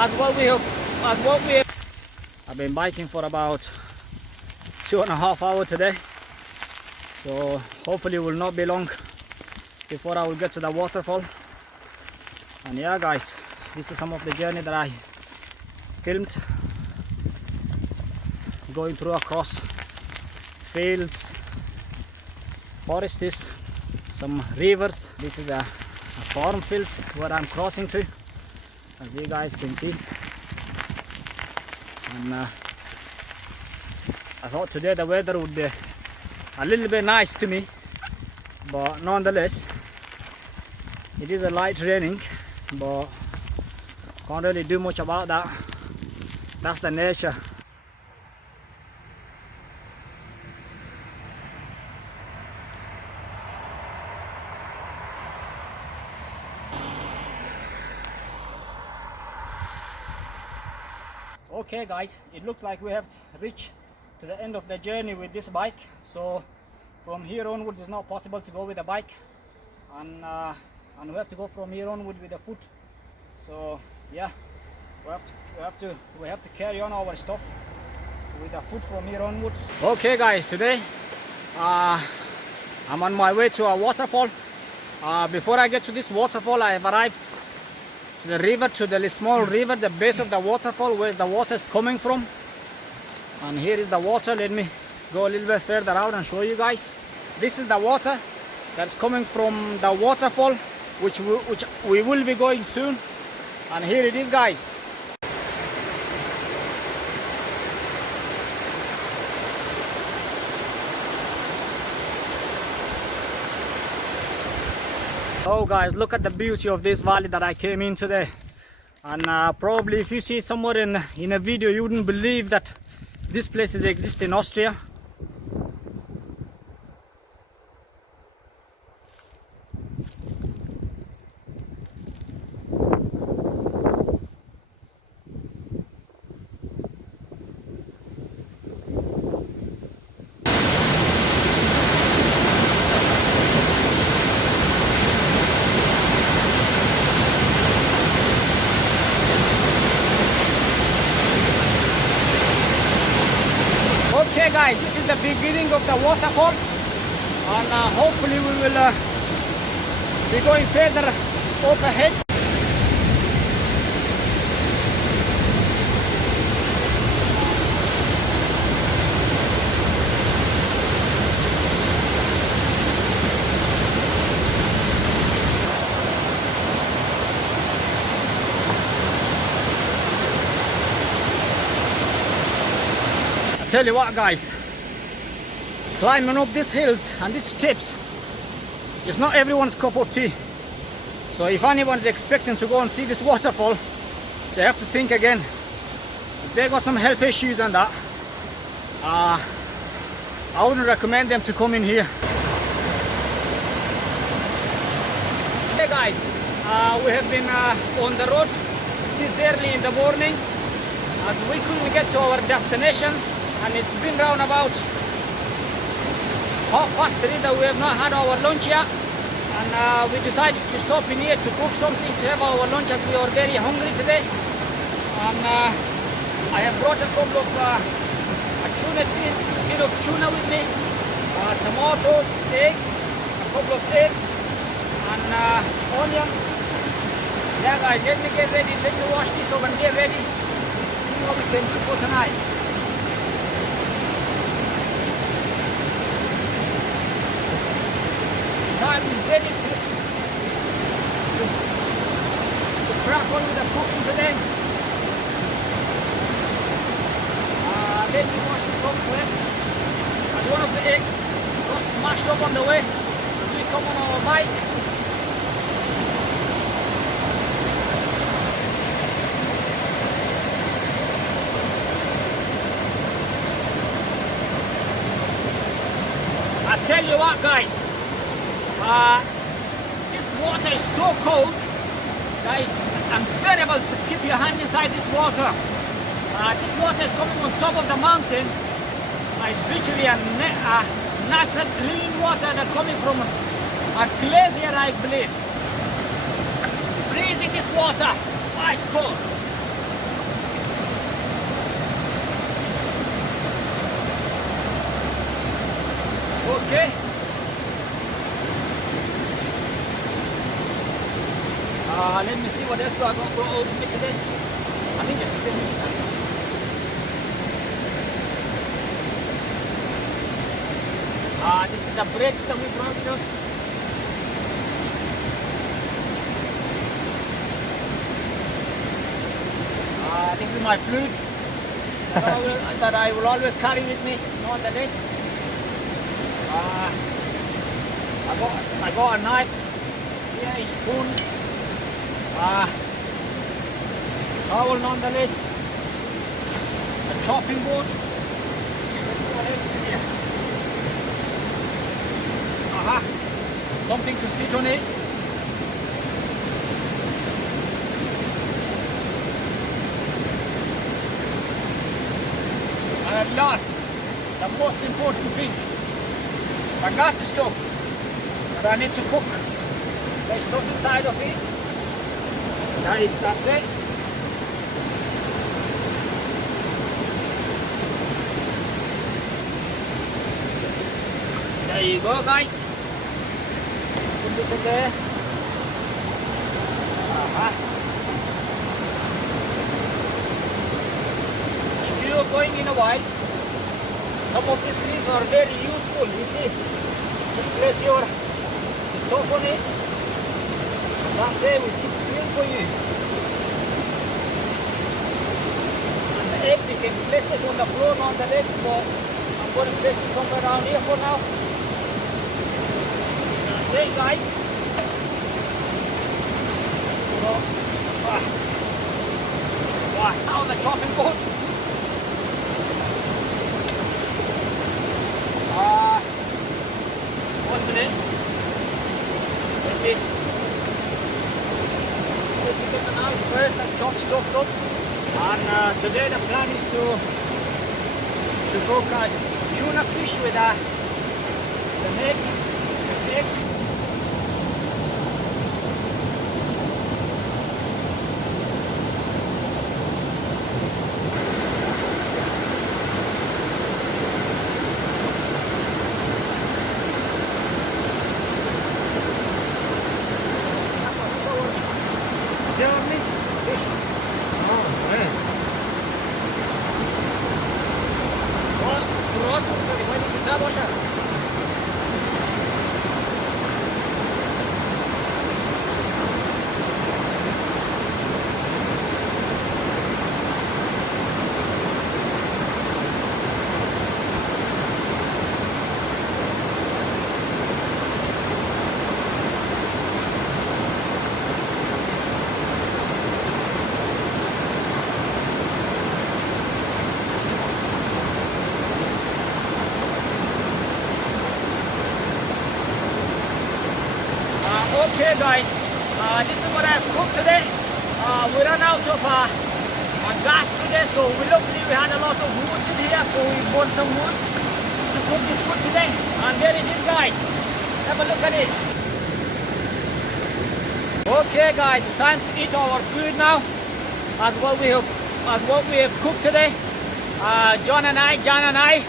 as what we have. I've been biking for about 2.5 hours today, so hopefully it will not be long before I will get to the waterfall. And yeah guys, this is some of the journey that I filmed, going through across fields, forests, some rivers. This is a farm field where I'm crossing to, as you guys can see. And I thought today the weather would be a little bit nice to me, but nonetheless it is a light raining, but can't really do much about that. That's the nature. Okay guys, it looks like we have reached to the end of the journey with this bike. So from here onwards it's not possible to go with the bike, and we have to go from here onward with the foot. So yeah, we have to carry on our stuff with the foot from here onwards. Okay guys, today I'm on my way to a waterfall. Before I get to this waterfall, I have arrived to the river, to the small river, the base of the waterfall, where the water is coming from. And here is the water. Let me go a little bit further out and show you guys. This is the water that's coming from the waterfall, which we will be going soon. And here it is guys. Oh guys, look at the beauty of this valley that I came in today. And probably if you see it somewhere in a video, you wouldn't believe that this place exists in Austria. Okay guys, this is the beginning of the waterfall, and hopefully we will be going further up ahead. Tell you what guys, climbing up these hills and these steps is not everyone's cup of tea. So if anyone's expecting to go and see this waterfall, they have to think again. If they got some health issues and that, I wouldn't recommend them to come in here. Hey guys, we have been on the road since early in the morning, as we couldn't get to our destination. And it's been round about 3:30 that we have not had our lunch yet, and we decided to stop in here to cook something to have our lunch, as we are very hungry today. And I have brought a couple of tin of tuna with me, tomatoes, egg, a couple of eggs, and onion. Yeah guys, let me get ready, let me wash this up and get ready, see what we can do for tonight. Time is ready to crack on with the cooking today. Let me wash this up first. And one of the eggs was smashed up on the way as we come on our bike. I tell you what guys, this water is so cold that it's unbearable to keep your hand inside this water. This water is coming on top of the mountain. It's literally a natural clean water that's coming from a glacier, I believe. Freezing this water, ice cold. Okay. Let me see what else we are going to go over here today. I think just 10 minutes. This is the bread that we brought with us. This is my flute that I will always carry with me nonetheless. I got a knife, here a spoon, towel nonetheless, a chopping board. Let's see what else is here. Something to sit on it. And at last, the most important thing, the gas stove that I need to cook. There's stuff inside of it. That's it. There you go, guys. Put this in there. If you are going in a while, some of these leaves are very useful. You see, just place your stove on it. That's it. We keep it clean for you. And the eggs, you can place this on the floor nonetheless, but I'm going to place it somewhere around here for now. That's it, guys. So, sound the chopping board. One minute. Let me get the knife first and chop stuff up. And today the plan is to cook tuna fish with the eggs. Okay guys, this is what I've cooked today. We ran out of gas today, so luckily we had a lot of wood in here, so we bought some wood to cook this food today. And there it is, guys. Have a look at it. Okay guys, it's time to eat our food now. As what we have cooked today. John and I